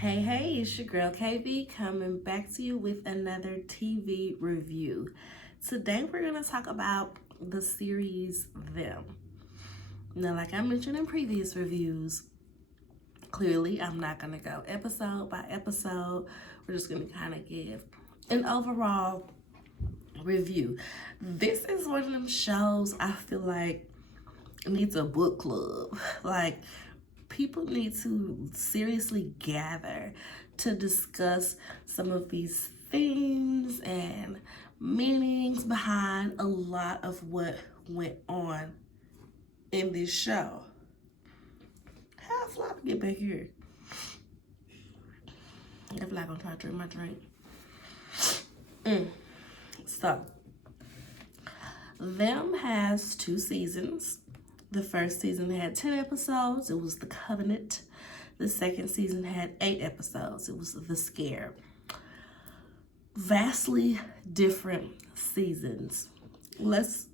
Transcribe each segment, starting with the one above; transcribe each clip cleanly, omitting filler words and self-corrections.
Hey, it's your girl KB coming back to you with another TV review. Today we're going to talk about the series Them. Now, like I mentioned in previous reviews, clearly I'm not going to go episode by episode. We're just going to kind of give an overall review. This is one of them shows I feel like needs a book club. Like, people need to seriously gather to discuss some of these themes and meanings behind a lot of what went on in this show. How Flop get back here? If I'm gonna try to drink my drink. So, Them has 2 seasons. The first season had 10 episodes. It was The Covenant. The second season had 8 episodes. It was The Scare. Vastly different seasons. Let's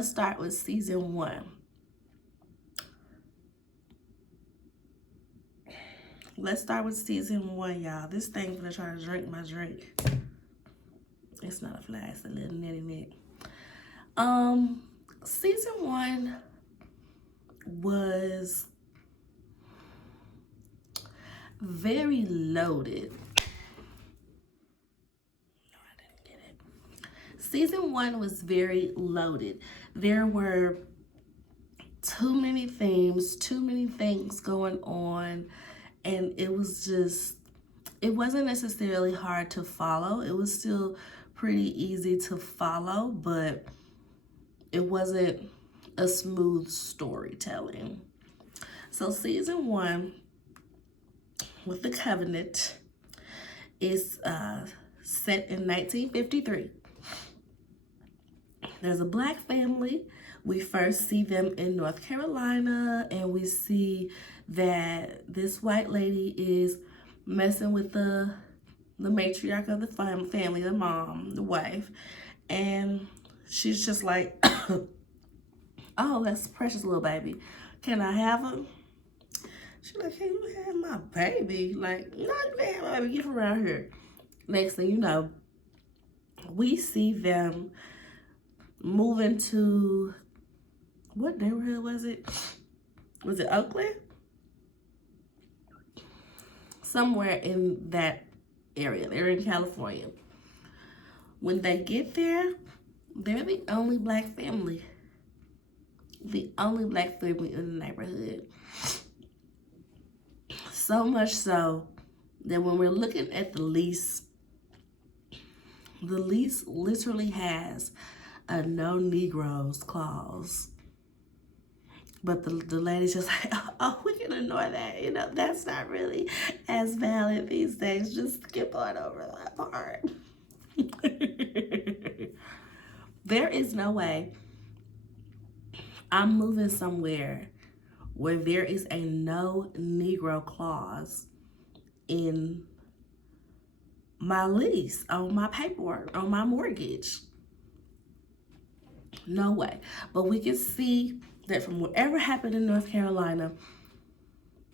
start with season 1. Let's start with season 1, y'all. This thing gonna try to drink my drink. It's not a fly, it's a little nitty nit. Season 1 was very loaded. No, I didn't get it. Season 1 was very loaded. There were too many themes, too many things going on, and it wasn't necessarily hard to follow. It was still pretty easy to follow, but it wasn't a smooth storytelling. So season 1 with The Covenant is set in 1953. There's a black family. We first see them in North Carolina, and we see that this white lady is messing with the matriarch of the family, the mom, the wife, and she's just like, oh, that's precious little baby. Can I have him? She's like, can you have my baby? Like, no, you can't have my baby. Get from around here. Next thing you know, we see them moving to, what neighborhood was it? Was it Oakland? Somewhere in that area. They're in California. When they get there, they're the only black family. The only black family in the neighborhood. So much so that when we're looking at the lease literally has a no Negroes clause. But the lady's just like, oh, we can ignore that. You know, that's not really as valid these days. Just skip on over that part. There is no way I'm moving somewhere where there is a no Negro clause in my lease, on my paperwork, on my mortgage. No way. But we can see that from whatever happened in North Carolina,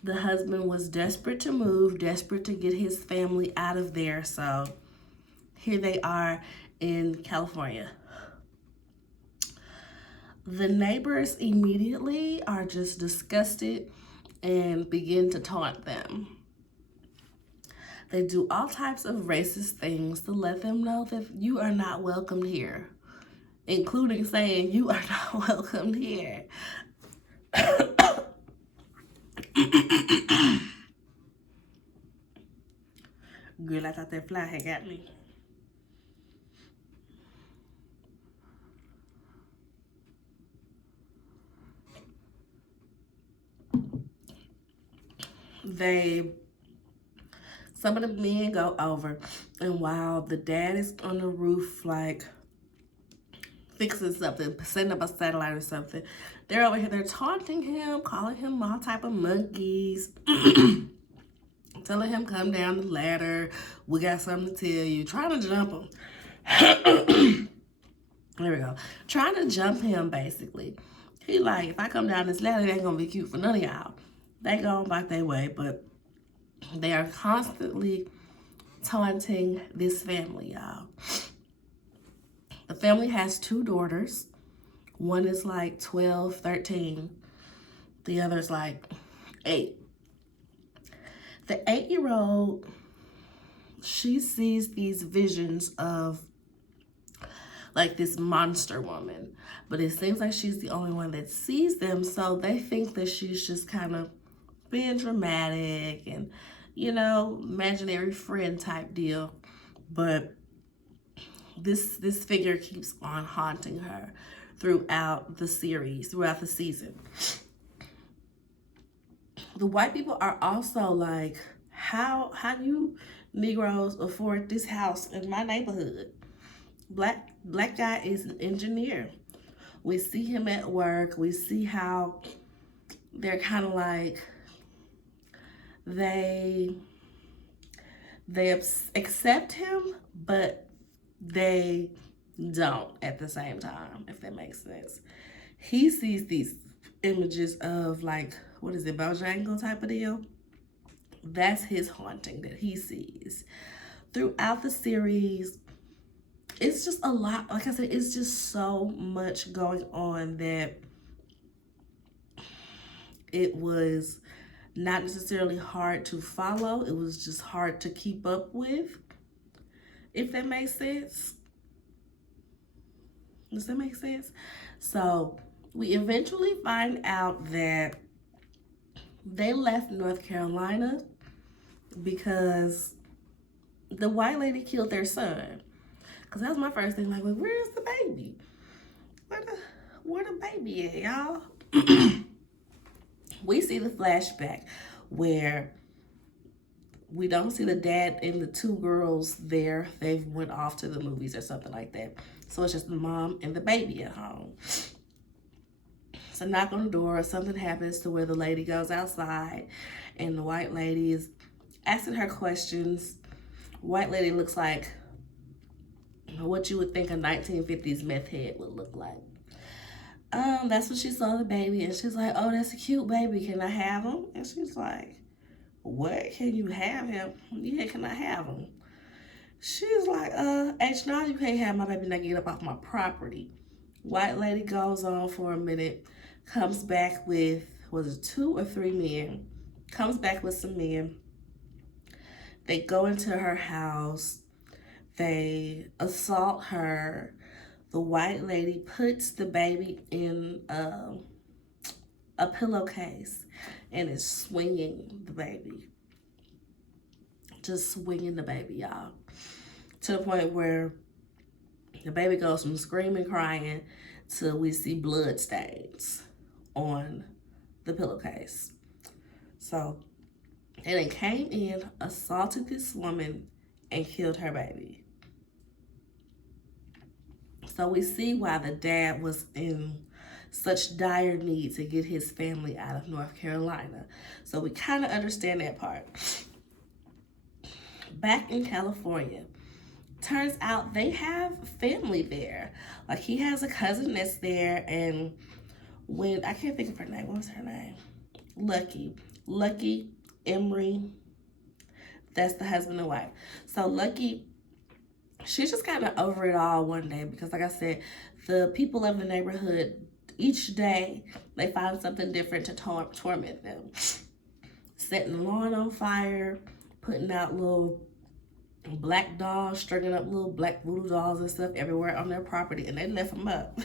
the husband was desperate to move, desperate to get his family out of there. So here they are in California. The neighbors immediately are just disgusted and begin to taunt them. They do all types of racist things to let them know that you are not welcomed here, including saying you are not welcomed here. Girl, I thought that fly had got me. Some of the men go over, and while the dad is on the roof, like, fixing something, setting up a satellite or something, they're over here, they're taunting him, calling him all type of monkeys, telling him come down the ladder, we got something to tell you, trying to jump him. There we go. Trying to jump him, basically. He like, if I come down this ladder, it ain't gonna be cute for none of y'all. They go about their way, but they are constantly taunting this family, y'all. The family has 2 daughters. One is like 12, 13. The other's like 8. The 8-year-old, she sees these visions of like this monster woman, but it seems like she's the only one that sees them, so they think that she's just kind of being dramatic and, you know, imaginary friend type deal. But this figure keeps on haunting her throughout the series, throughout the season. The white people are also like, how do you Negroes afford this house in my neighborhood? Black guy is an engineer. We see him at work. We see how they're kind of like, they accept him, but they don't at the same time, if that makes sense. He sees these images of like, what is it, Bojangle type of deal? That's his haunting that he sees. Throughout the series, it's just a lot. Like I said, it's just so much going on that it was not necessarily hard to follow. It was just hard to keep up with, if that makes sense. Does that make sense? So we eventually find out that they left North Carolina because the white lady killed their son. Because that was my first thing, like, well, where's the baby? Where the baby at, y'all? We see the flashback where we don't see the dad and the 2 girls there. They've went off to the movies or something like that. So it's just the mom and the baby at home. So knock on the door, something happens to where the lady goes outside and the white lady is asking her questions. White lady looks like what you would think a 1950s meth head would look like. That's when she saw the baby and she's like, oh, that's a cute baby. Can I have him? And she's like, what? Can you have him? Yeah, can I have him? She's like, no, you can't have my baby. Now get up off my property. White lady goes on for a minute, comes back with, was it 2 or 3 men? Comes back with some men. They go into her house. They assault her. The white lady puts the baby in a pillowcase and is swinging the baby. Just swinging the baby, y'all. To the point where the baby goes from screaming, crying, to we see blood stains on the pillowcase. So, and they came in, assaulted this woman, and killed her baby. So we see why the dad was in such dire need to get his family out of North Carolina. So we kind of understand that part. Back in California, turns out they have family there. Like he has a cousin that's there, and when, I can't think of her name, what was her name? Lucky, Emery, that's the husband and wife. So Lucky, she's just kind of over it all one day because, like I said, the people of the neighborhood, each day, they find something different to torment them. Setting the lawn on fire, putting out little black dolls, stringing up little black voodoo dolls and stuff everywhere on their property, and they left them up.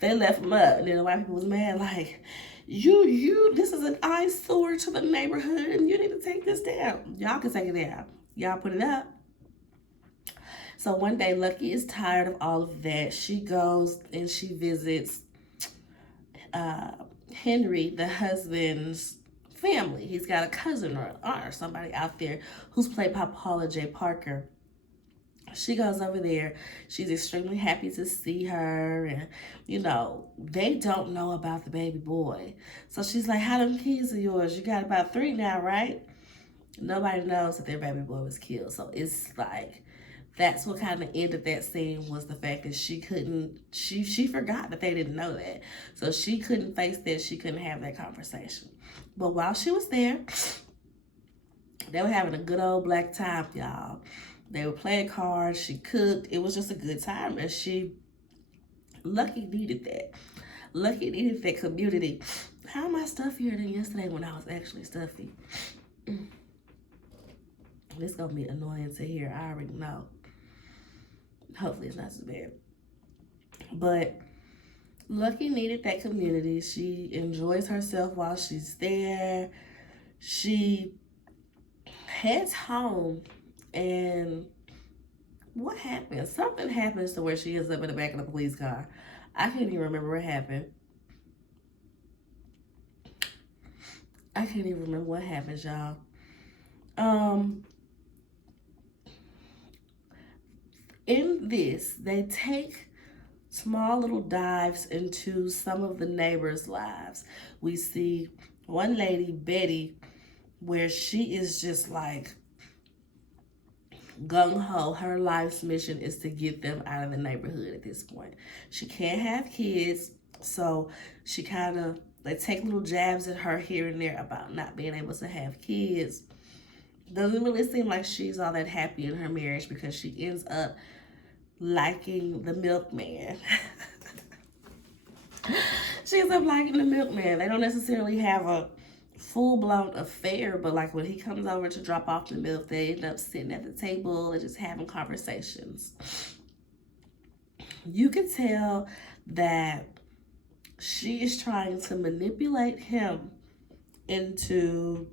They left them up, and then the white people was mad, like, you, this is an eyesore to the neighborhood, and you need to take this down. Y'all can take it down. Y'all put it up. So one day, Lucky is tired of all of that. She goes and she visits Henry, the husband's family. He's got a cousin or an aunt or somebody out there who's played by Paula J. Parker. She goes over there. She's extremely happy to see her. And, you know, they don't know about the baby boy. So she's like, how them kids are yours? You got about 3 now, right? Nobody knows that their baby boy was killed. So it's like That's what kind of ended that scene, was the fact that she couldn't, she forgot that they didn't know that. So she couldn't face that, she couldn't have that conversation. But while she was there, they were having a good old black time, y'all. They were playing cards, she cooked. It was just a good time, and Lucky needed that. Lucky needed that community. How am I stuffier than yesterday when I was actually stuffy? This gonna be annoying to hear, I already know. Hopefully it's not so bad. But Lucky needed that community. She enjoys herself while she's there. She heads home, and what happened? Something happens to where she ends up in the back of the police car. I can't even remember what happened. I can't even remember what happens, y'all. In this, they take small little dives into some of the neighbors' lives. We see one lady, Betty, where she is just like gung-ho. Her life's mission is to get them out of the neighborhood at this point. She can't have kids, so she they take little jabs at her here and there about not being able to have kids. Doesn't really seem like she's all that happy in her marriage, because she ends up liking the milkman. She ends up liking the milkman. They don't necessarily have a full-blown affair, but like when he comes over to drop off the milk, they end up sitting at the table and just having conversations. You can tell that she is trying to manipulate him into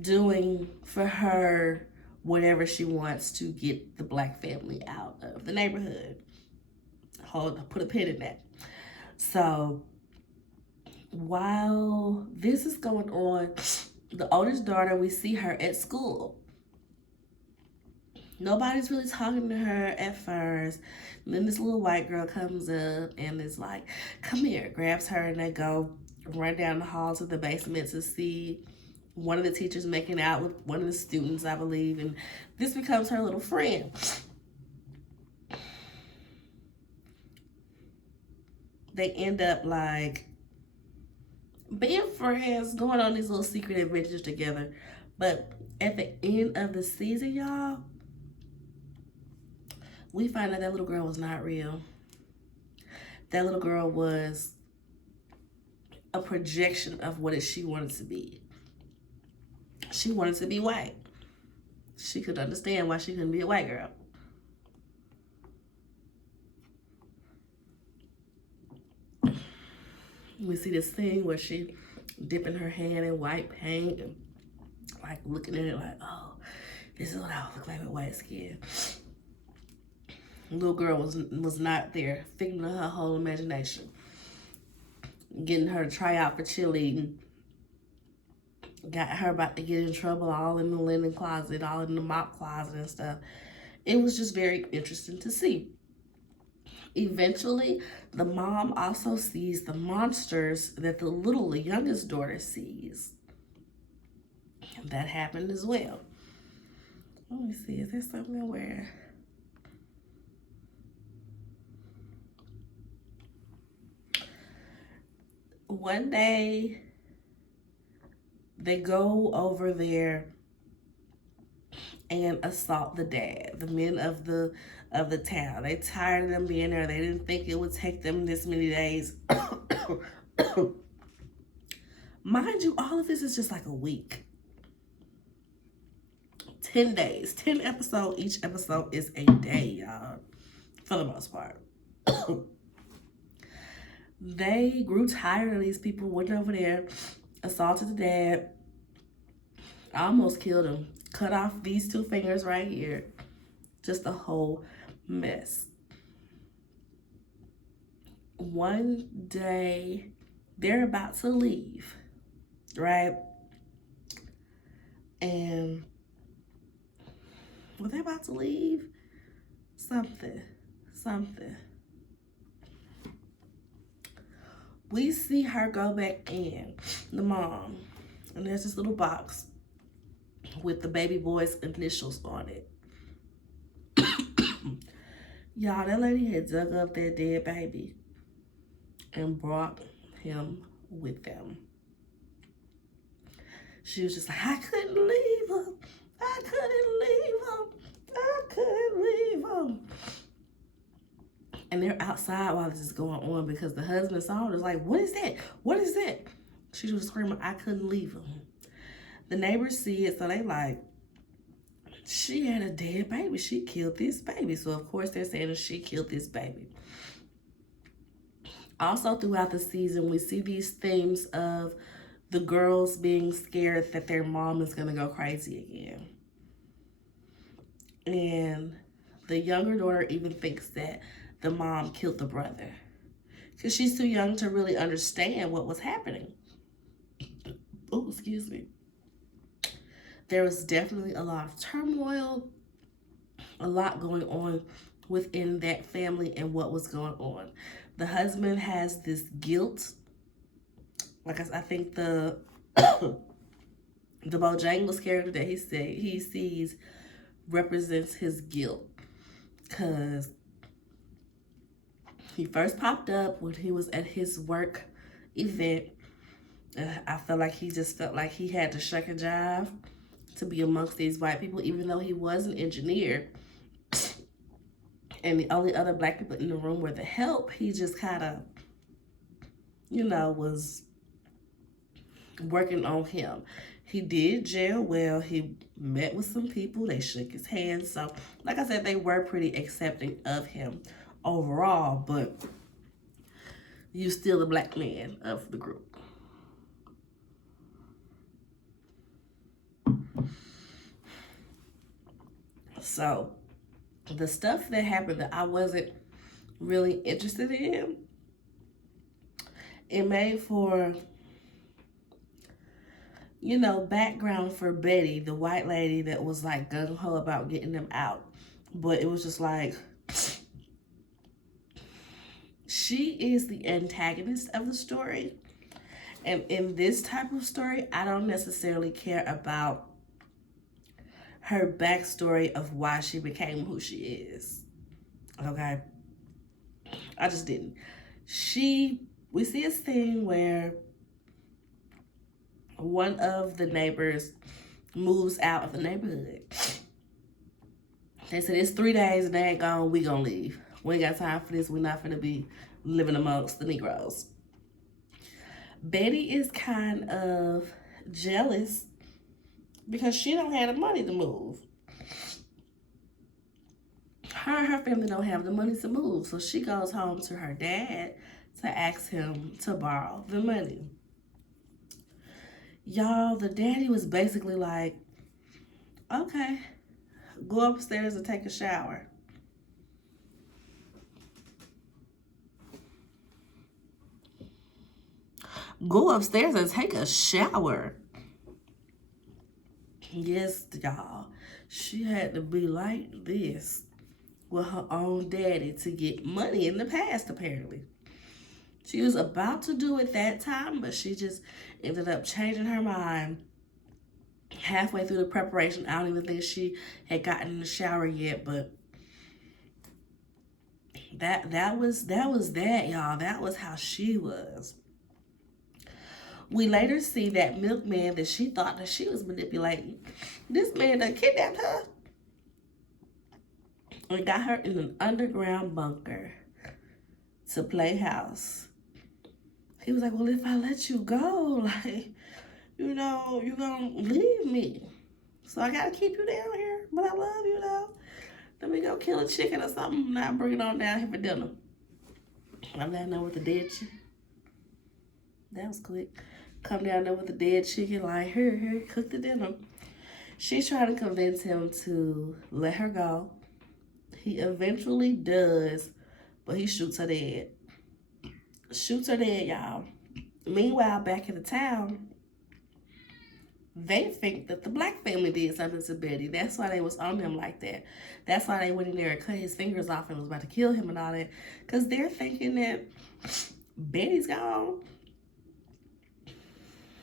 doing for her whatever she wants to get the black family out of the neighborhood. Put a pin in that. So while this is going on, the oldest daughter, we see her at school. Nobody's really talking to her at first. And then this little white girl comes up and is like, come here, grabs her, and they go run down the hall to the basement to see one of the teachers making out with one of the students, I believe, and this becomes her little friend. They end up like being friends, going on these little secret adventures together. But at the end of the season, y'all, we find out that little girl was not real. That little girl was a projection of what she wanted to be. She wanted to be white. She could understand why she couldn't be a white girl. We see this thing where she dipping her hand in white paint and like looking at it like, oh, this is what I would look like with white skin. The little girl was not there, figment of her whole imagination. Getting her to try out for cheerleading. Got her about to get in trouble, all in the linen closet, all in the mop closet and stuff. It was just very interesting to see. Eventually, the mom also sees the monsters that the youngest daughter sees. That happened as well. Let me see, is there something where... One day, they go over there and assault the dad, the men of the town. They tired of them being there. They didn't think it would take them this many days. Mind you, all of this is just like a week. 10 days, 10 episodes. Each episode is a day, y'all, for the most part. They grew tired of these people, went over there, assaulted the dad, almost killed him, cut off these 2 fingers right here. Just a whole mess. One day, they're about to leave, right? And were they about to leave? Something. We see her go back in, the mom, and there's this little box with the baby boy's initials on it. Y'all, that lady had dug up that dead baby and brought him with them. She was just like, I couldn't leave him. I couldn't leave him. I couldn't leave him. And they're outside while this is going on because the husband saw it. Was like, what is that? What is that? She was screaming, I couldn't leave him. The neighbors see it, so they like, she had a dead baby. She killed this baby. So, of course, they're saying that she killed this baby. Also, throughout the season, we see these themes of the girls being scared that their mom is going to go crazy again. And the younger daughter even thinks that the mom killed the brother because she's too young to really understand what was happening. Oh, excuse me. There was definitely a lot of turmoil, a lot going on within that family and what was going on. The husband has this guilt. Like I think the Bojangles character that he sees represents his guilt. Because he first popped up when he was at his work event. I felt like he just felt like he had to shuck and jive to be amongst these white people, even though he was an engineer. And the only other black people in the room were the help. He just kind of, was working on him. He did jail well. He met with some people. They shook his hand. So, like I said, they were pretty accepting of him overall, but you still the black man of the group. So, the stuff that happened that I wasn't really interested in, it made for, background for Betty, the white lady that was like gung-ho about getting them out. But it was just like, she is the antagonist of the story. And in this type of story, I don't necessarily care about her backstory of why she became who she is. Okay? I just didn't. We see a scene where one of the neighbors moves out of the neighborhood. They said, it's 3 days and they ain't gone, we gonna leave. We ain't got time for this. We're not gonna be living amongst the Negroes. Betty is kind of jealous because she don't have the money to move. Her and her family don't have the money to move. So she goes home to her dad to ask him to borrow the money. Y'all, the daddy was basically like, okay, go upstairs and take a shower. Go upstairs and take a shower. Yes, y'all. She had to be like this with her own daddy to get money in the past, apparently. She was about to do it that time, but she just ended up changing her mind halfway through the preparation. I don't even think she had gotten in the shower yet, but that was that, y'all. That was how she was. We later see that milkman that she thought that she was manipulating. This man done kidnapped her and got her in an underground bunker to play house. He was like, well, if I let you go, like, you're gonna leave me. So I gotta keep you down here, but I love you though. Let me go kill a chicken or something and I'll bring it on down here for dinner. I'm down there with the dead chicken. That was quick. Come down there with the dead chicken, like, here, cook the dinner. She's trying to convince him to let her go. He eventually does, but he shoots her dead. Shoots her dead, y'all. Meanwhile, back in the town, they think that the black family did something to Betty. That's why they was on him like that. That's why they went in there and cut his fingers off and was about to kill him and all that. Because they're thinking that Betty's gone.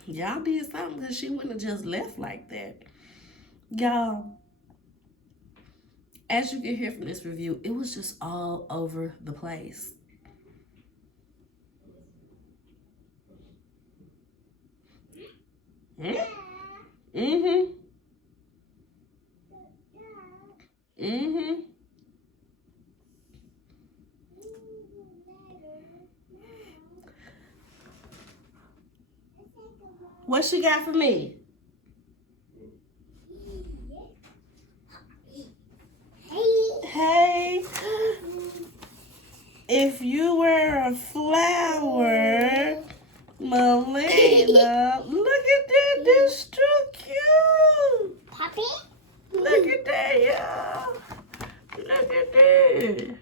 Y'all did something because she wouldn't have just left like that. Y'all, as you can hear from this review, it was just all over the place. Mm-hmm. Mm-hmm. What she got for me? Hey. If you were a flower, Melina, look at that. That's too cute. Puppy? Look at that, y'all. Look at that.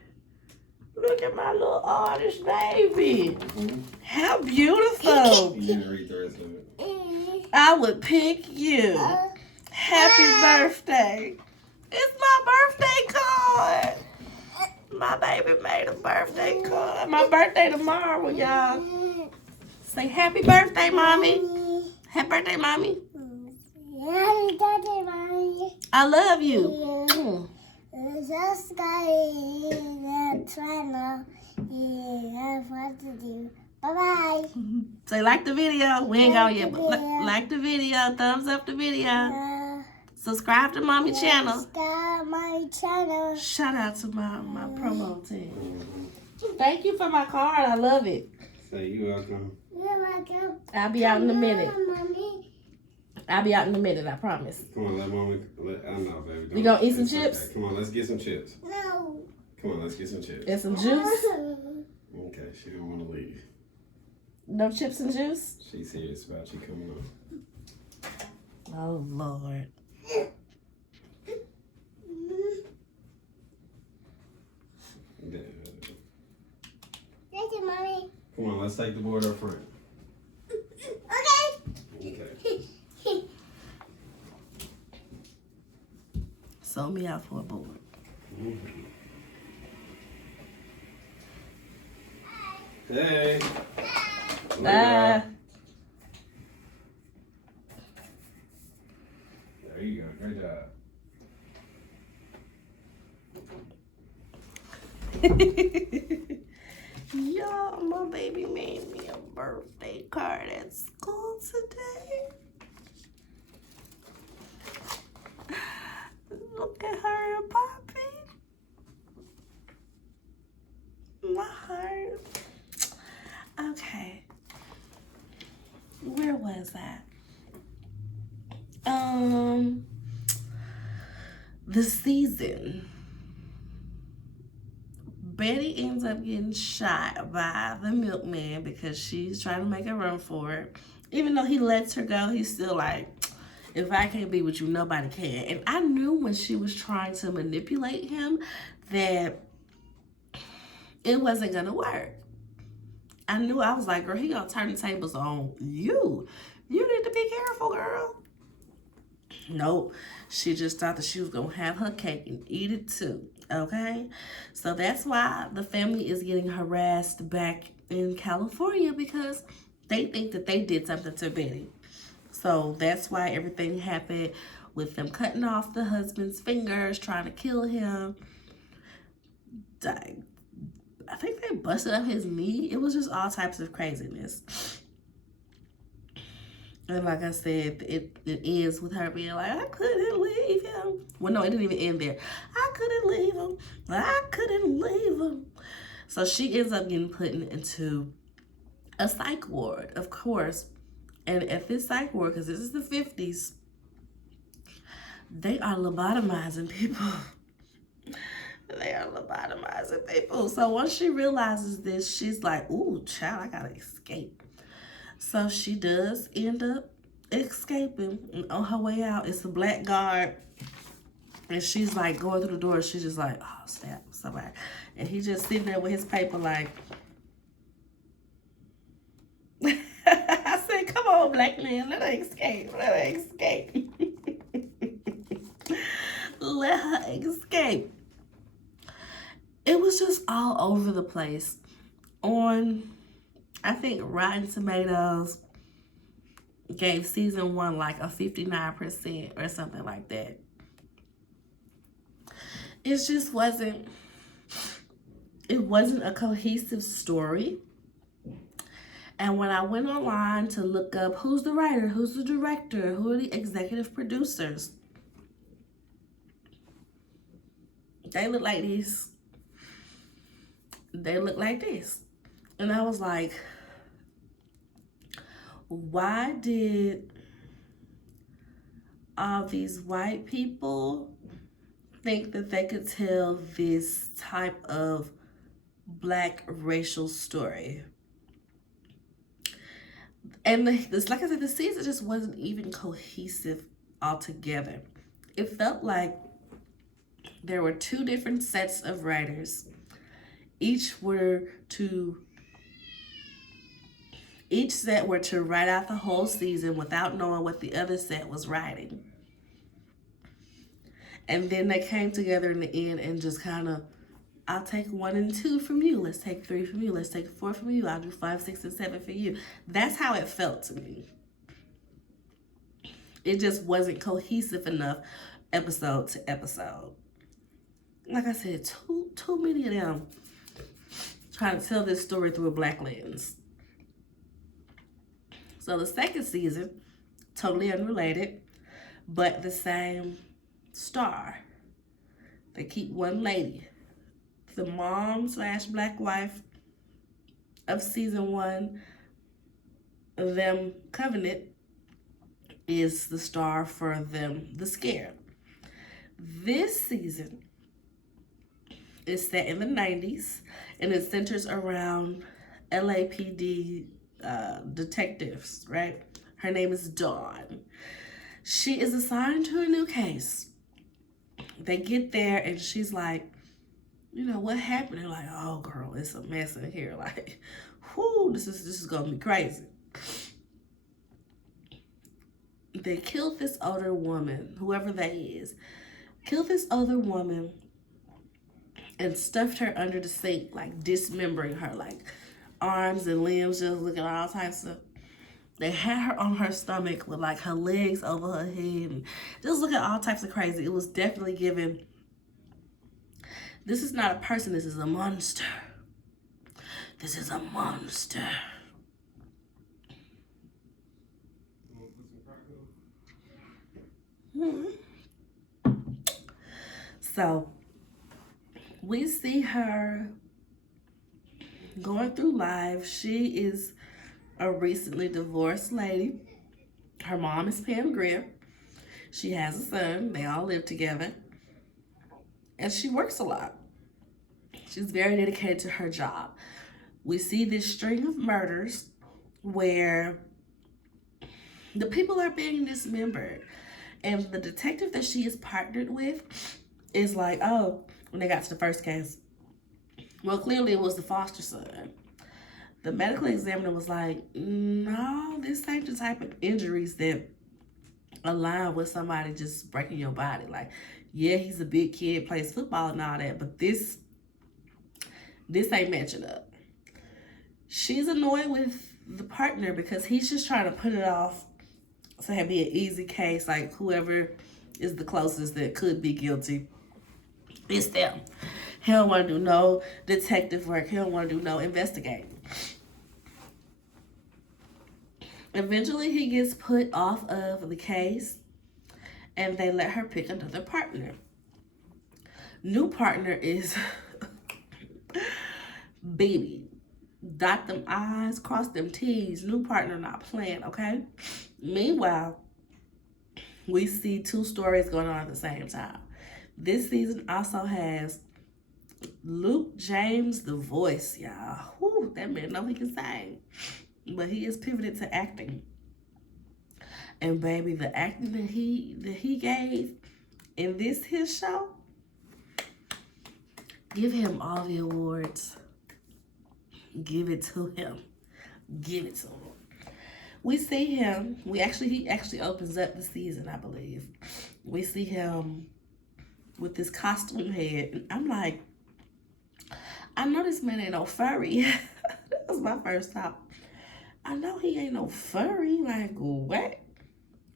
Look at my little artist baby. How beautiful. You didn't read the rest of it. I would pick you. Happy birthday. It's my birthday card. My baby made a birthday card. My birthday tomorrow, y'all. Say happy birthday, mommy. Happy birthday, mommy. Happy birthday, Mommy. I love you. Just got the channel. That's what to do. Bye-bye. Say like the video. We ain't gone yet, but like the video. Thumbs up the video. Subscribe to mommy channel. Subscribe my channel. Shout out to my promo team. Thank you for my card. I love it. Say you welcome. You're welcome. I'll be out in a minute. Mommy. I'll be out in a minute, I promise. Come on, let mommy. I know, baby. You gonna eat some It's chips? okay. Come on, let's get some chips. No. Come on, let's get some chips. And some juice? Okay, she don't want to leave. No chips and juice? She's serious about you coming on. Oh, Lord. Thank you, Mommy. Come on, let's take the board up front. Okay. Okay. Sew me out for a board. Hey. Bye. There you go. Great job. Y'all, my baby made me a birthday card at school today. Look at her and Poppy. My heart. Okay. Where was that? The season. Betty ends up getting shot by the milkman because she's trying to make a run for it. Even though he lets her go, he's still like, if I can't be with you, nobody can. And I knew when she was trying to manipulate him that it wasn't going to work. I knew, I was like, girl, he gonna turn the tables on you. You need to be careful, girl. Nope. She just thought that she was gonna have her cake and eat it too. Okay? So that's why the family is getting harassed back in California, because they think that they did something to Betty. So that's why everything happened with them cutting off the husband's fingers, trying to kill him. I think they busted up his knee. It was just all types of craziness. And like I said, it ends with her being like, I couldn't leave him. Well, no, it didn't even end there. I couldn't leave him. I couldn't leave him. So she ends up getting put into a psych ward, of course. And at this psych ward, because this is the 50s, they are lobotomizing people. They are lobotomizing people. So once she realizes this, she's like, ooh, child, I gotta escape. So she does end up escaping. And on her way out, it's a black guard. And she's like going through the door. She's just like, oh, snap, somebody. And he's just sitting there with his paper like, I said, come on, black man, let her escape. Let her escape. Let her escape. It was just all over the place. On, I think Rotten Tomatoes gave season 1 like a 59% or something like that. it just wasn't, it wasn't a cohesive story. And when I went online to look up who's the writer, who's the director, who are the executive producers, they look like this. They look like this. And I was like, why did all these white people think that they could tell this type of Black racial story? And this, like I said, the season just wasn't even cohesive altogether. It felt like there were two different sets of writers. Each set were to write out the whole season without knowing what the other set was writing. And then they came together in the end and just kind of, I'll take 1 and 2 from you. Let's take 3 from you. Let's take 4 from you. I'll do 5, 6, and 7 for you. That's how it felt to me. It just wasn't cohesive enough episode to episode. Like I said, too many of them trying to tell this story through a Black lens. So the second season, totally unrelated, but the same star. They keep one lady. The mom / Black wife of season 1, them Covenant, is the star for them, The Scare. This season is set in the 90s and it centers around LAPD detectives, right? Her name is Dawn. She is assigned to a new case. They get there and she's like, you know, what happened? They're like, oh girl, it's a mess in here. Like, whoo, this is gonna be crazy. They killed this older woman, whoever that is, killed this older woman and stuffed her under the sink, like dismembering her, like arms and limbs just looking all types of. They had her on her stomach with like her legs over her head and just looking all types of crazy. It was definitely given, this is not a person, this is a monster. This is a monster. So we see her going through life. She is a recently divorced lady. Her mom is Pam Grier. She has a son. They all live together. And she works a lot. She's very dedicated to her job. We see this string of murders where the people are being dismembered. And the detective that she is partnered with is like, oh, when they got to the first case, well, clearly it was the foster son. The medical examiner was like, no, this ain't the type of injuries that align with somebody just breaking your body. Like, yeah, he's a big kid, plays football and all that, but this ain't matching up. She's annoyed with the partner because he's just trying to put it off so it'd be an easy case, like whoever is the closest that could be guilty, it's them. He don't want to do no detective work. He don't want to do no investigating. Eventually, he gets put off of the case, and they let her pick another partner. New partner is baby. Dot them I's, cross them T's. New partner not playing, okay? Meanwhile, we see 2 stories going on at the same time. This season also has Luke James, the voice, y'all. Whew, that man know he can sing. But he is pivoted to acting. And baby, the acting that he gave in his show, give him all the awards. Give it to him. Give it to him. We see him. He actually opens up the season, I believe. We see him with this costume head. And I'm like, I know this man ain't no furry. That was my first thought. I know he ain't no furry. Like, what?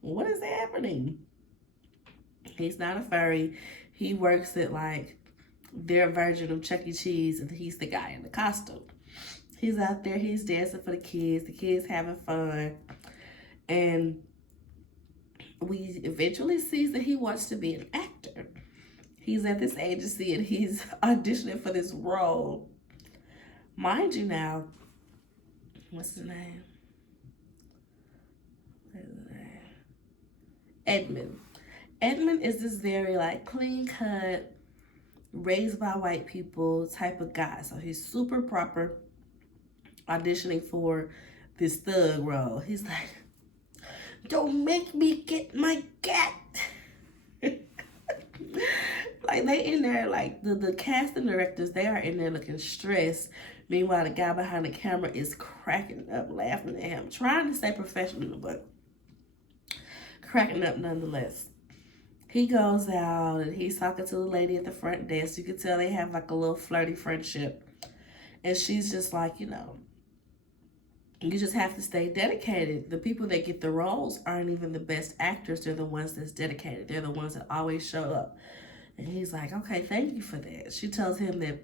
What is happening? He's not a furry. He works at like their version of Chuck E. Cheese, and he's the guy in the costume. He's out there, he's dancing for the kids having fun. And we eventually see that he wants to be an actor. He's at this agency and he's auditioning for this role. Mind you now, what's his name? Edmund. Edmund is this very like clean cut, raised by white people type of guy. So he's super proper, auditioning for this thug role. He's like, don't make me get my cat. Like they in there, like the casting directors, they are in there looking stressed. Meanwhile, the guy behind the camera is cracking up, laughing at him, trying to stay professional, but cracking up nonetheless. He goes out and he's talking to the lady at the front desk. You can tell they have like a little flirty friendship. And she's just like, you know, you just have to stay dedicated. The people that get the roles aren't even the best actors. They're the ones that's dedicated. They're the ones that always show up. And he's like, okay, thank you for that. She tells him that,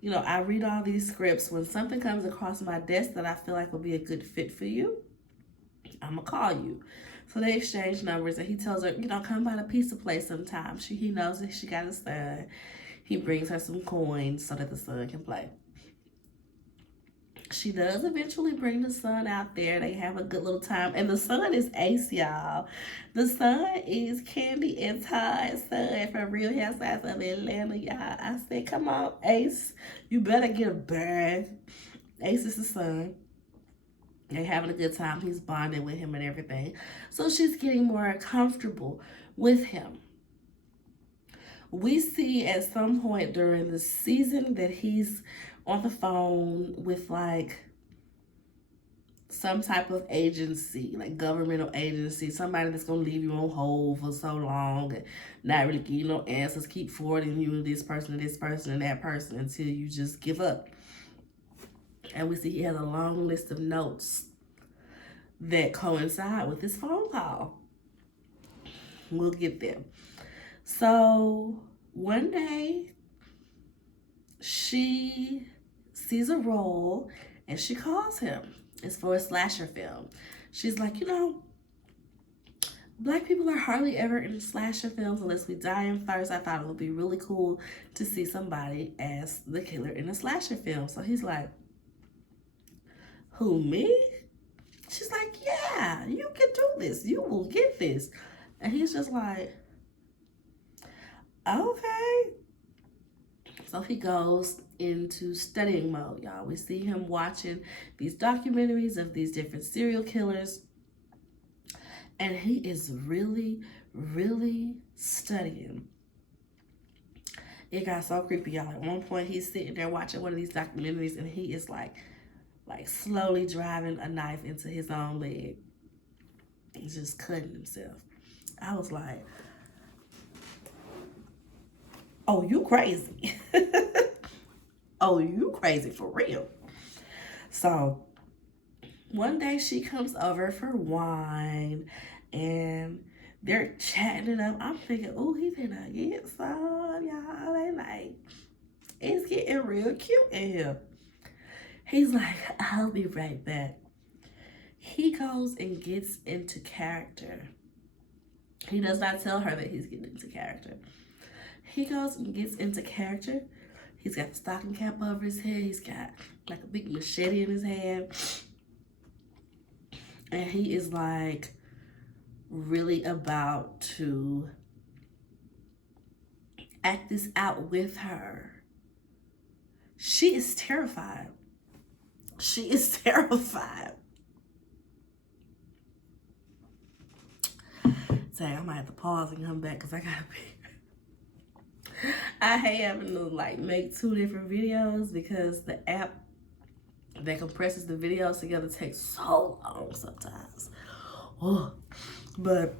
you know, I read all these scripts. When something comes across my desk that I feel like would be a good fit for you, I'm going to call you. So they exchange numbers, and he tells her, you know, come by the pizza place sometime. He knows that she got a son. He brings her some coins so that the son can play. She does eventually bring the son out there. They have a good little time. And the son is Ace, y'all. The son is Candy and Todd's son from Real Housewives of Atlanta, y'all. I said, come on, Ace. You better get a bag. Ace is the son. They're having a good time. He's bonding with him and everything. So she's getting more comfortable with him. We see at some point during the season that he's on the phone with like some type of agency, like governmental agency, somebody that's going to leave you on hold for so long and not really give you no answers, keep forwarding you to this person and that person until you just give up. And we see he has a long list of notes that coincide with this phone call. We'll get there. So one day she sees a role and she calls him. It's for a slasher film. She's like, you know, Black people are hardly ever in slasher films unless we die in first. I thought it would be really cool to see somebody as the killer in a slasher film. So he's like, who, me? She's like, yeah, you can do this. You will get this. And he's just like, okay. So he goes into studying mode, y'all. We see him watching these documentaries of these different serial killers. And he is really, really studying. It got so creepy, y'all. At one point, he's sitting there watching one of these documentaries, and he is like slowly driving a knife into his own leg. He's just cutting himself. I was like, oh, you crazy. Oh, you crazy for real. So one day she comes over for wine and they're chatting it up. I'm thinking, oh, he finna get some, y'all. They like, it's getting real cute in here. He's like, I'll be right back. He goes and gets into character. He does not tell her that he's getting into character. He goes and gets into character. He's got the stocking cap over his head. He's got like a big machete in his hand. And he is like really about to act this out with her. She is terrified. She is terrified. Dang, I might have to pause and come back because I gotta be. I hate having to like make two different videos because the app that compresses the videos together takes so long sometimes. Oh. But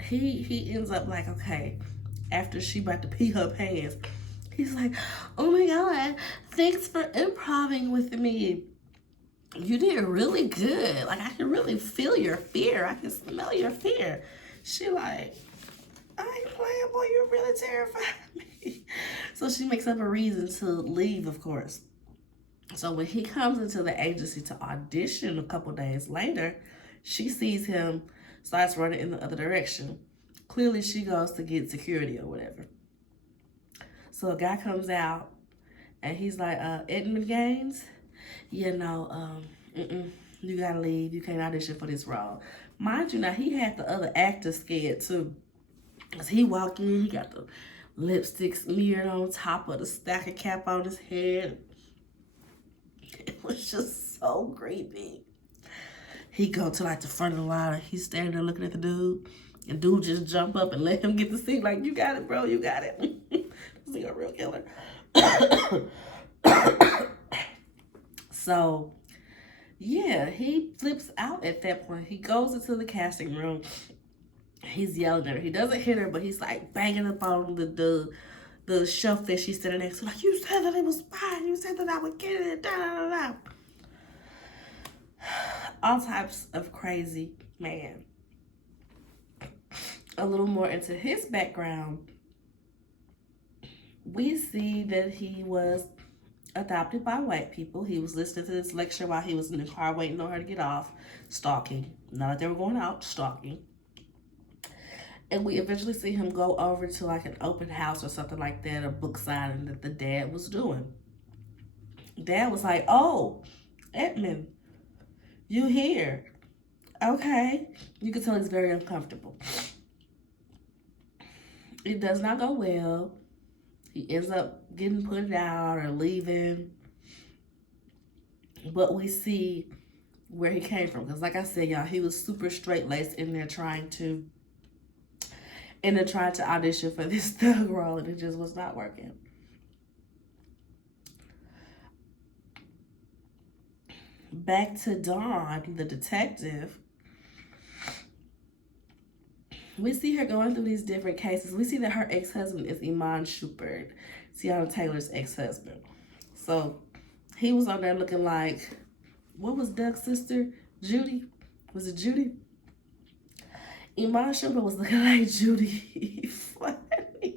he ends up like, okay, after she about to pee her pants, he's like, oh my God, thanks for improvising with me. You did really good. Like, I can really feel your fear. I can smell your fear. She like, I ain't playing, boy. You really terrified me. So she makes up a reason to leave, of course. So when he comes into the agency to audition a couple days later, she sees him, starts running in the other direction. Clearly, she goes to get security or whatever. So a guy comes out, and he's like, Edmund Gaines, you gotta leave. You can't audition for this role. Mind you, now he had the other actor scared too. Cause he walked in, he got the lipstick smeared on top of the stacker cap on his head. It was just so creepy. He go to like the front of the line, and he's standing there looking at the dude. And dude just jump up and let him get the seat. Like, you got it, bro, you got it. This is a real killer. So, yeah, he flips out at that point. He goes into the casting room. He's yelling at her. He doesn't hit her, but he's like banging up on the shelf that she's sitting next to. Like, you said that it was fine. You said that I would get it. Da, da, da, da. All types of crazy man. A little more into his background, we see that he was adopted by white people. He was listening to this lecture while he was in the car waiting on her to get off, stalking. Not that they were going out, stalking. And we eventually see him go over to like an open house or something like that, a book signing that the dad was doing. Dad was like, oh, Edmund, you here? Okay. You can tell he's very uncomfortable. It does not go well. He ends up getting put out or leaving. But we see where he came from. Because like I said, y'all, he was super straight-laced in there trying to audition for this thug role, and it just was not working. Back to Dawn, the detective. We see her going through these different cases. We see that her ex-husband is Iman Shumpert, Tiana Taylor's ex-husband. So he was on there looking like, what was Doug's sister? Judy? Was it Judy? Iman Shumpert was looking like Judy. Funny.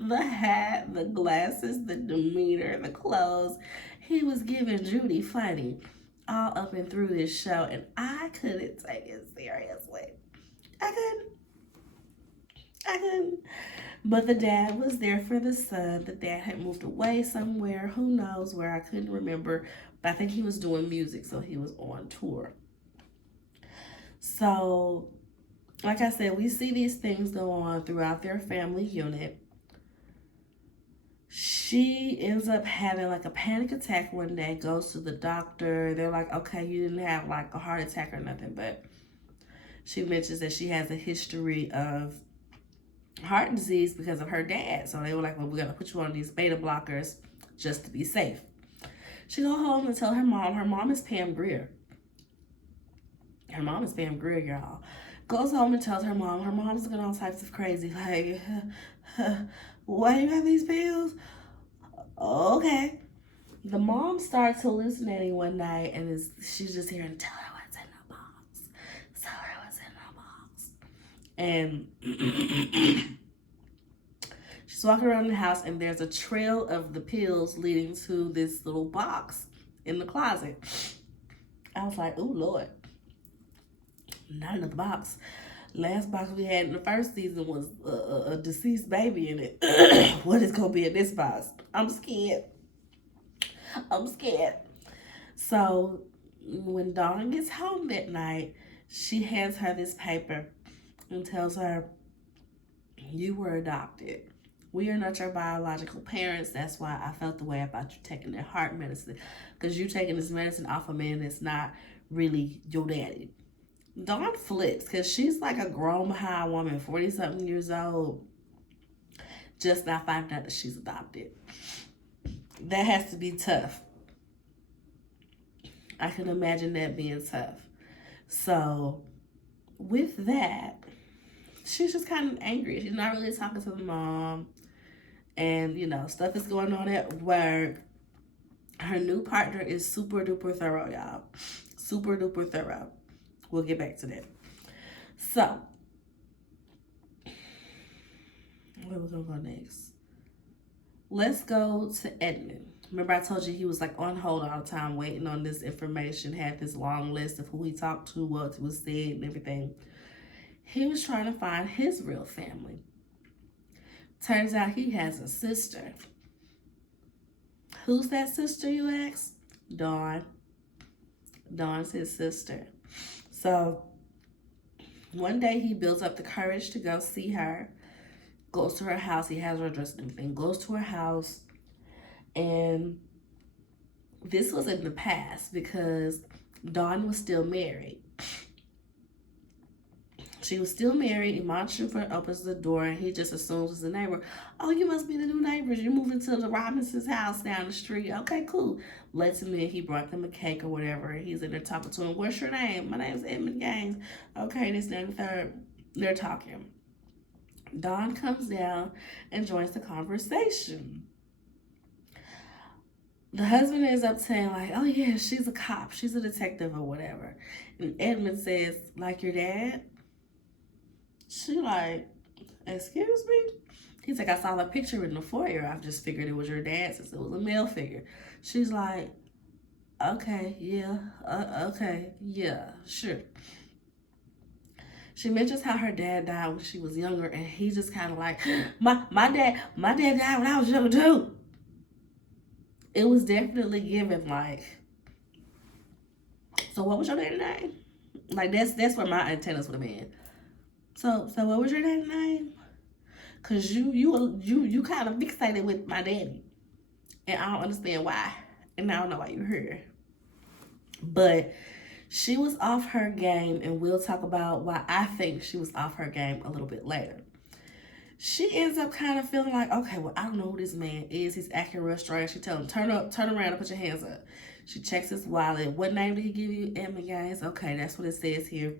The hat, the glasses, the demeanor, the clothes. He was giving Judy funny all up and through this show, and I couldn't take it seriously. I couldn't. But the dad was there for the son. The dad had moved away somewhere. Who knows where? I couldn't remember. But I think he was doing music, so he was on tour. So, like I said, we see these things go on throughout their family unit. She ends up having like a panic attack one day, goes to the doctor. They're like, okay, you didn't have like a heart attack or nothing, but she mentions that she has a history of heart disease because of her dad. So they were like, well, we're going to put you on these beta blockers just to be safe. She go home and tell her mom. Her mom is Pam Grier. Her mom is Pam Grier, y'all. Goes home and tells her mom. Her mom's looking all types of crazy. Like, why do you have these pills? Okay. The mom starts hallucinating one night, and she's just hearing, tell her what's in the box. Tell her what's in the box. And she's walking around the house, and there's a trail of the pills leading to this little box in the closet. I was like, ooh, Lord. Not another box. Last box we had in the first season was a deceased baby in it. What is going to be in this box? I'm scared. So when Dawn gets home that night, she hands her this paper and tells her, you were adopted. We are not your biological parents. That's why I felt the way about you taking that heart medicine. Because you taking this medicine off a man that's not really your daddy. Dawn flips because she's like a grown high woman, 40-something years old, just now finding out that she's adopted. That has to be tough. I can imagine that being tough. So with that, she's just kind of angry. She's not really talking to the mom. And, you know, stuff is going on at work. Her new partner is super duper thorough, y'all. Super duper thorough. We'll get back to that. So, Where we're gonna go next? Let's go to Edmund. Remember I told you he was like on hold all the time waiting on this information, had this long list of who he talked to, what was said and everything. He was trying to find his real family. Turns out he has a sister. Who's that sister, you ask? Dawn. Dawn's his sister. So one day he builds up the courage to go see her, goes to her house. He has her dressed and everything, goes to her house. And this was in the past because Dawn was still married. She was still married. Iman opens the door and he just assumes it's the neighbor. Oh, you must be the new neighbors. You're moving to the Robinson's house down the street. Okay, cool. Lets him in. He brought them a cake or whatever. He's in there talking to him. What's your name? My name's Edmund Gaines. Okay, this, that, and the third. They're talking. Dawn comes down and joins the conversation. The husband ends up saying like, oh yeah, she's a cop. She's a detective or whatever. And Edmund says, like your dad? She like, excuse me? He's like, I saw the picture in the foyer. I just figured it was your dad since it was a male figure. She's like, okay, yeah, okay, yeah, sure. She mentions how her dad died when she was younger, and he just kind of like, my dad died when I was young too. It was definitely given like, so what was your dad's name? Like that's where my antennas would have been. So what was your dad's name? Cause you kind of fixated with my daddy, and I don't understand why, and I don't know why you're here. But she was off her game, and we'll talk about why I think she was off her game a little bit later. She ends up kind of feeling like, okay, well, I don't know who this man is. He's acting real strange. She tells him, turn around and put your hands up. She checks his wallet. What name did he give you? Edmund Gaines. Okay, that's what it says here.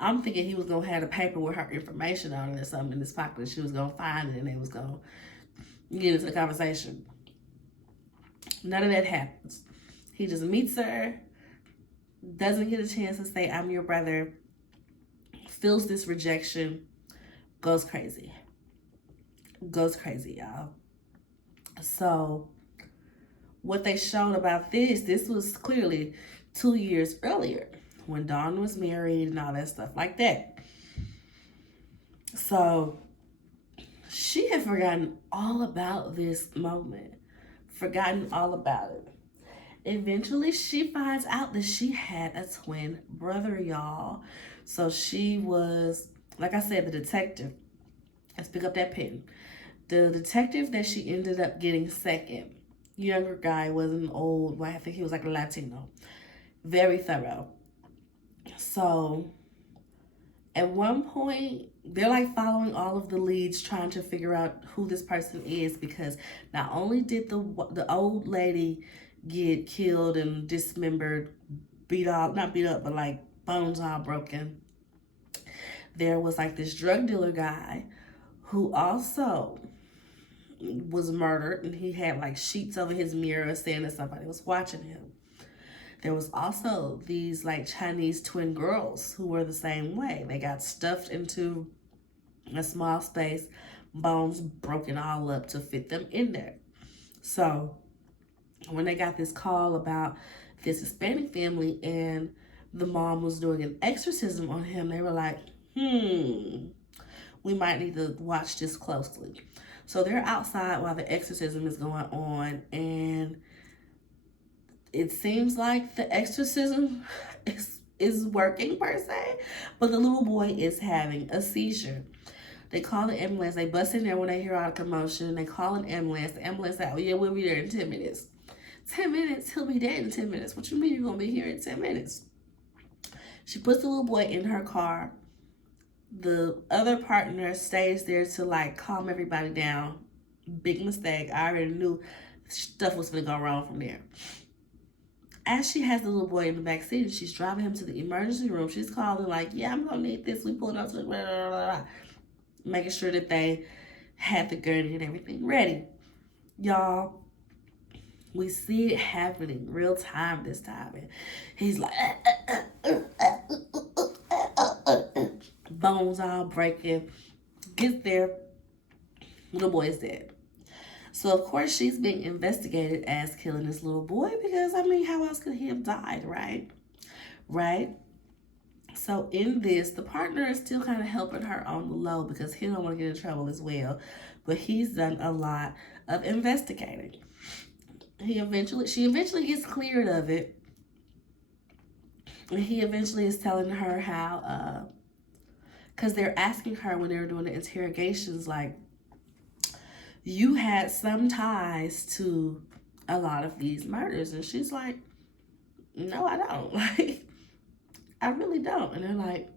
I'm thinking he was going to have the paper with her information on it or something in his pocket. She was going to find it and they was going to get into the conversation. None of that happens. He just meets her, doesn't get a chance to say, I'm your brother, feels this rejection, goes crazy. Goes crazy, y'all. So what they showed about this was clearly 2 years earlier when Dawn was married and all that stuff like that. So she had forgotten all about this moment, forgotten all about it. Eventually, she finds out that she had a twin brother, y'all. So she was, like I said, the detective. Let's pick up that pen. The detective that she ended up getting second, younger guy, wasn't old. Well, I think he was like a Latino. Very thorough. So at one point, they're like following all of the leads, trying to figure out who this person is, because not only did the old lady get killed and dismembered, not beat up, but like bones all broken. There was like this drug dealer guy who also was murdered, and he had like sheets over his mirror saying that somebody was watching him. There was also these like Chinese twin girls who were the same way. They got stuffed into a small space, bones broken all up to fit them in there. So when they got this call about this Hispanic family and the mom was doing an exorcism on him, they were like, we might need to watch this closely. So they're outside while the exorcism is going on, and it seems like the exorcism is working per se, but the little boy is having a seizure. They call the ambulance. They bust in there when they hear all the commotion. They call an ambulance. The ambulance said, oh yeah, we'll be there in 10 minutes. 10 minutes? He'll be dead in 10 minutes. What you mean you're going to be here in 10 minutes? She puts the little boy in her car. The other partner stays there to like calm everybody down. Big mistake. I already knew stuff was going to go wrong from there. As she has the little boy in the back seat and she's driving him to the emergency room, she's calling like, yeah, I'm going to need this. We pulling up to the blah, blah, blah, blah. Making sure that they had the gurney and everything ready. Y'all, we see it happening real time this time. And he's like, bones all breaking. gets there, little boy is dead. So, of course, she's being investigated as killing this little boy because, I mean, how else could he have died, right? Right? So, in this, the partner is still kind of helping her on the low because he don't want to get in trouble as well. But he's done a lot of investigating. She eventually gets cleared of it. And he eventually is telling her how, because they're asking her when they were doing the interrogations, like, you had some ties to a lot of these murders. And she's like, no, I don't. Like, I really don't. And they're like,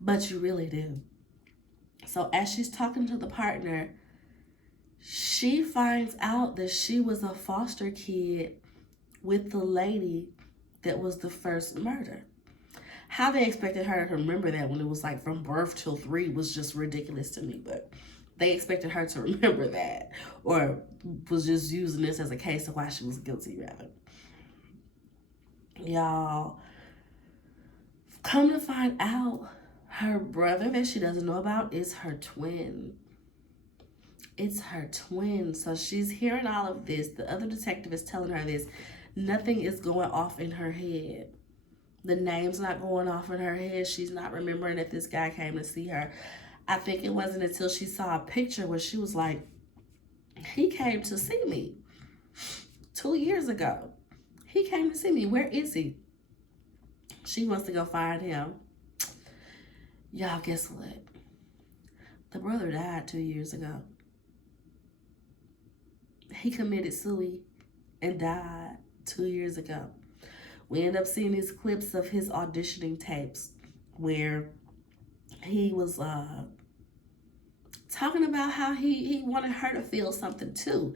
but you really do. So as she's talking to the partner, she finds out that she was a foster kid with the lady that was the first murder. How they expected her to remember that when it was like from birth till 3 was just ridiculous to me. But they expected her to remember that, or was just using this as a case of why she was guilty, rather. Y'all, come to find out, her brother that she doesn't know about is her twin. It's her twin. So she's hearing all of this. The other detective is telling her this. Nothing is going off in her head. The name's not going off in her head. She's not remembering that this guy came to see her. I think it wasn't until she saw a picture where she was like, he came to see me 2 years ago. He came to see me. Where is he? She wants to go find him. Y'all, guess what? The brother died 2 years ago. He committed suicide and died 2 years ago. We end up seeing these clips of his auditioning tapes where he was talking about how he wanted her to feel something too.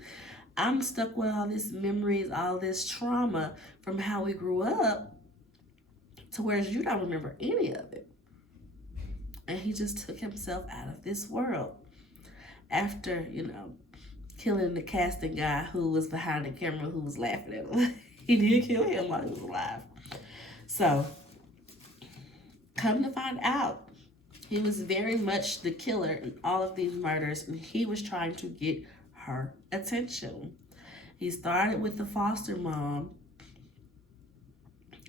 I'm stuck with all these memories, all this trauma from how we grew up, to whereas you don't remember any of it. And he just took himself out of this world after, killing the casting guy who was behind the camera who was laughing at him. He did kill him while he was alive. So, come to find out, he was very much the killer in all of these murders, and he was trying to get her attention. He started with the foster mom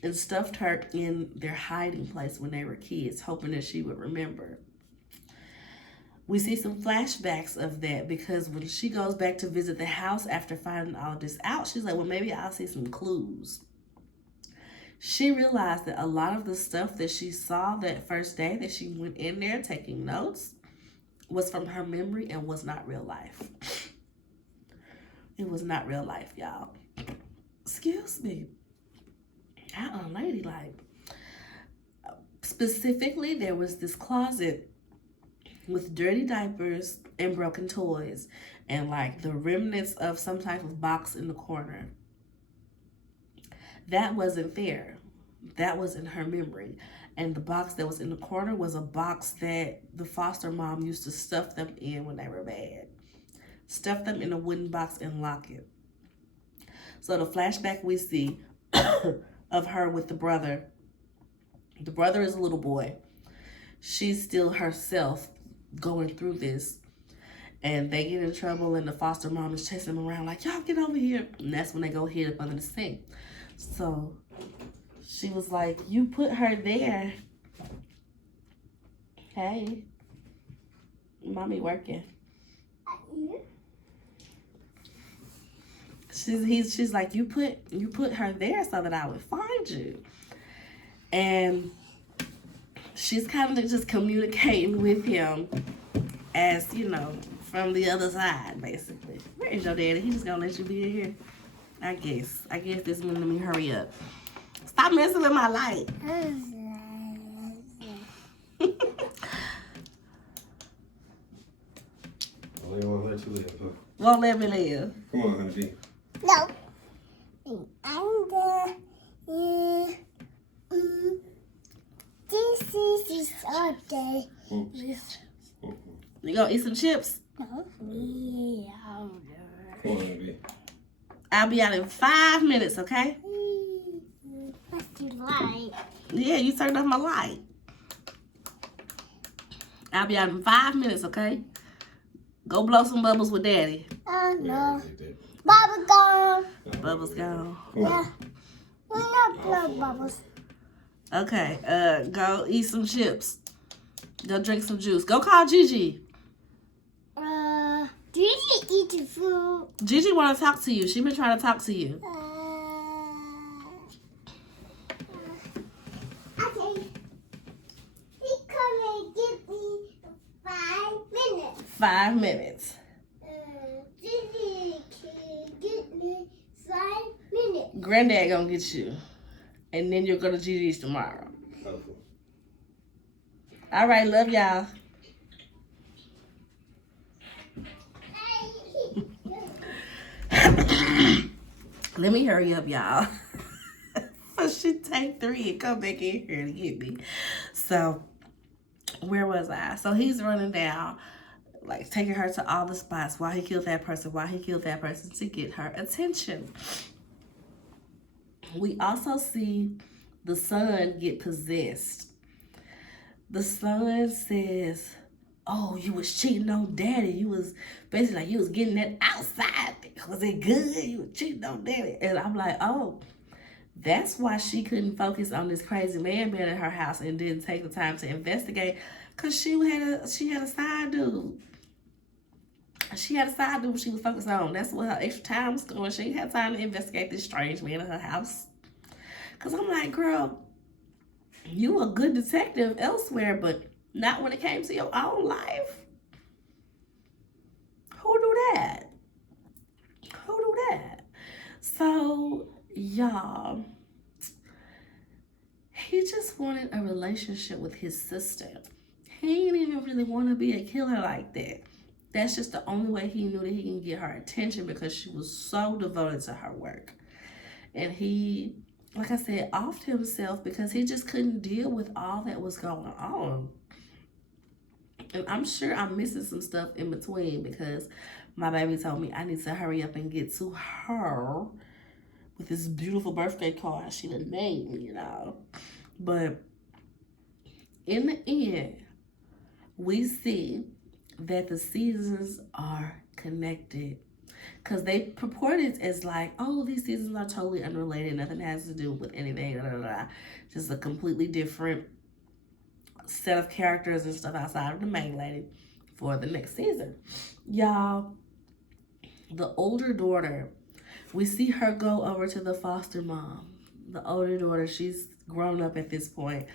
and stuffed her in their hiding place when they were kids, hoping that she would remember. We see some flashbacks of that because when she goes back to visit the house after finding all this out, she's like, well, maybe I'll see some clues. She realized that a lot of the stuff that she saw that first day that she went in there taking notes was from her memory and was not real life. It was not real life, y'all. Excuse me. How unladylike. Specifically, there was this closet with dirty diapers and broken toys and like the remnants of some type of box in the corner. That wasn't there. That was in her memory. And the box that was in the corner was a box that the foster mom used to stuff them in when they were bad. Stuff them in a wooden box and lock it. So the flashback we see of her with the brother is a little boy. She's still herself going through this. And they get in trouble and the foster mom is chasing them around like, y'all get over here. And that's when they go hid up under the sink. So she was like, you put her there. Hey, mommy working. She's like, you put her there so that I would find you. And she's kind of just communicating with him as, from the other side, basically. Where is your daddy? He just gonna let you be in here? I guess this one, let me hurry up. Stop messing with my light. Well, they won't let you live, huh? Won't let me live. Come on, honey. No. This is all day. You gonna eat some chips? No. Come on, honey. I'll be out in 5 minutes, okay? What's the light? Yeah, you turned off my light. I'll be out in 5 minutes, okay? Go blow some bubbles with Daddy. Oh Yeah, no. I did that. Bubble gum. Bubbles gone. Yeah. We're not blow bubbles. Okay, go eat some chips. Go drink some juice. Go call Gigi. Do you eat the food? Gigi want to talk to you. She been trying to talk to you. Okay. He come and give me 5 minutes. 5 minutes. Gigi can get me 5 minutes. Granddad gonna get you. And then you'll go to Gigi's tomorrow. Okay. All right, love y'all. Let me hurry up, y'all. So she take 3 and come back in here to get me. So, where was I? So he's running down, like taking her to all the spots while he killed that person, to get her attention. We also see the son get possessed. The son says, oh, you was cheating on Daddy. You was basically like you was getting that outside thing. Was it good? You was cheating on Daddy. And I'm like, oh, that's why she couldn't focus on this crazy man being in her house and didn't take the time to investigate, because she had a side dude. She had a side dude she was focused on. That's what her extra time was going. She had time to investigate this strange man in her house. Because I'm like, girl, you a good detective elsewhere, but not when it came to your own life. Who do that? Who do that? So, y'all, he just wanted a relationship with his sister. He didn't even really want to be a killer like that. That's just the only way he knew that he can get her attention, because she was so devoted to her work. And he, like I said, offed himself because he just couldn't deal with all that was going on. And I'm sure I'm missing some stuff in between, because my baby told me I need to hurry up and get to her with this beautiful birthday card she done made me, you know. But in the end, we see that the seasons are connected, because they purported as like, oh, these seasons are totally unrelated, nothing has to do with anything, blah, blah, blah. Just a completely different set of characters and stuff outside of the main lady for the next season. Y'all, the older daughter, we see her go over to the foster mom. The older daughter, she's grown up at this point,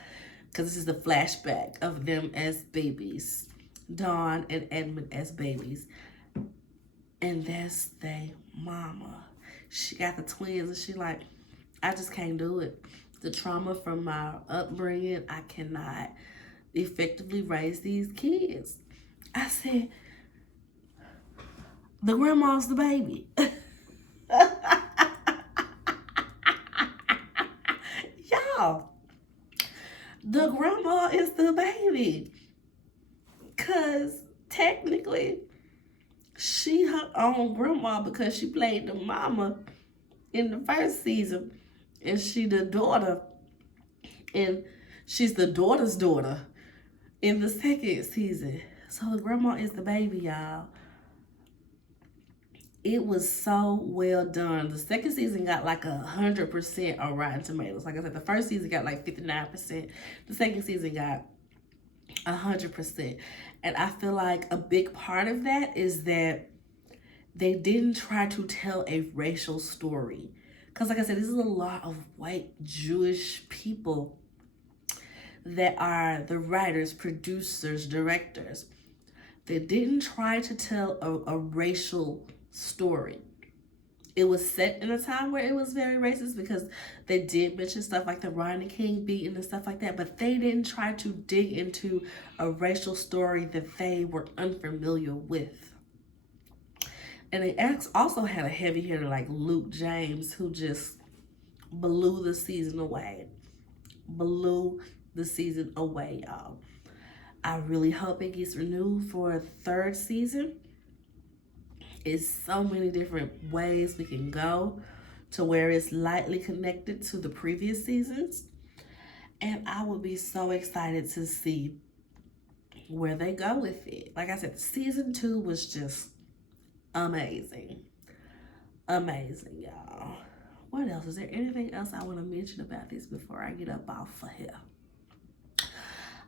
because this is the flashback of them as babies. Dawn and Edmund as babies. And that's their mama. She got the twins, and she like, I just can't do it. The trauma from my upbringing, I cannot effectively raise these kids. I said, the grandma's the baby. Y'all, the grandma is the baby. Because technically, she her own grandma, because she played the mama in the first season, and she the daughter, and she's the daughter's daughter in the second season. So the grandma is the baby, y'all. It was so well done. The second season got like 100% on Rotten Tomatoes. Like I said, the first season got like 59%. The second season got 100%. And I feel like a big part of that is that they didn't try to tell a racial story. Because like I said, this is a lot of white Jewish people that are the writers, producers, directors. They didn't try to tell a racial story. It was set in a time where it was very racist, because they did mention stuff like the Rodney King beating and stuff like that, but they didn't try to dig into a racial story that they were unfamiliar with. And they also had a heavy hitter like Luke James, who just blew the season away. Blew the season away, y'all. I really hope it gets renewed for a third season. It's so many different ways we can go to where it's lightly connected to the previous seasons. And I would be so excited to see where they go with it. Like I said, season 2 was just amazing. Amazing, y'all. What else? Is there anything else I want to mention about this before I get up off of here?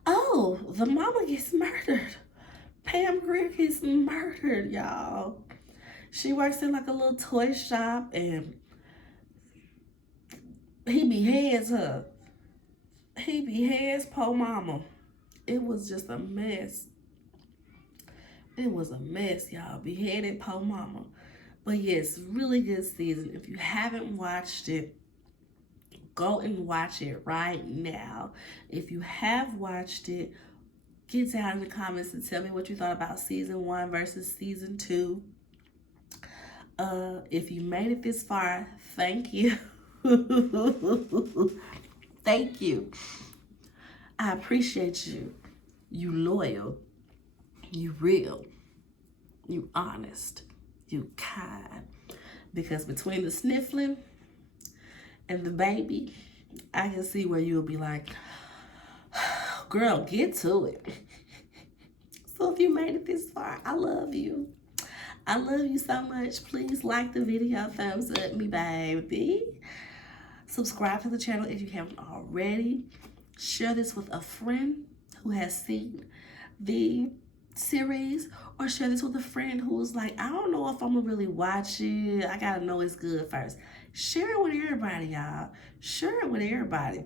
Oh, the mama gets murdered. Pam Grier gets murdered, y'all. She works in like a little toy shop and he beheads her. He beheads poor mama. It was just a mess. It was a mess, y'all. Beheaded poor mama. But yes, really good season. If you haven't watched it, go and watch it right now. If you have watched it, get down in the comments and tell me what you thought about season 1 versus season 2. If you made it this far, thank you. Thank you. I appreciate you. You loyal. You real. You honest. You kind. Because between the sniffling and the baby, I can see where you'll be like, girl, get to it. So if you made it this far, I love you. I love you so much. Please like the video, thumbs up me, baby. Subscribe to the channel if you haven't already. Share this with a friend who has seen the series, or share this with a friend who's like, I don't know if I'm gonna really watch it. I gotta know it's good first. Share it with everybody, y'all. Share it with everybody.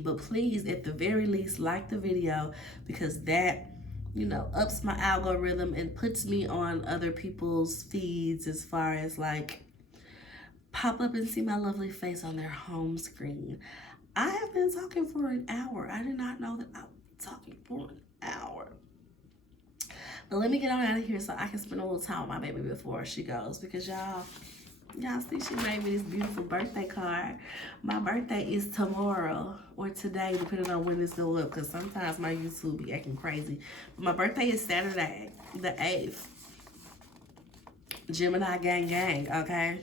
But please, at the very least, like the video, because that, you know, ups my algorithm and puts me on other people's feeds as far as like pop up and see my lovely face on their home screen. I have been talking for an hour. I did not know that I was talking for an hour. But let me get on out of here so I can spend a little time with my baby before she goes, because y'all see she made me this beautiful birthday card. My birthday is tomorrow or today, depending on when this go up, because sometimes my YouTube be acting crazy. But my birthday is Saturday, the 8th. Gemini gang gang, okay?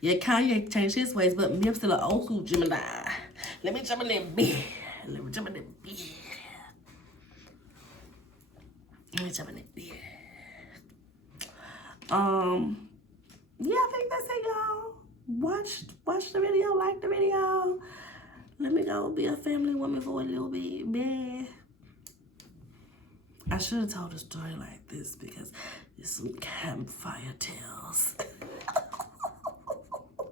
Yeah, Kanye changed his ways, but me, I'm still an old school Gemini. Let me jump in that bed. Let me jump in that bed. Let me jump in that bed. Yeah, I think that's it, y'all. Watch the video, like the video. Let me go be a family woman for a little bit, man. I should have told a story like this because it's some campfire tales.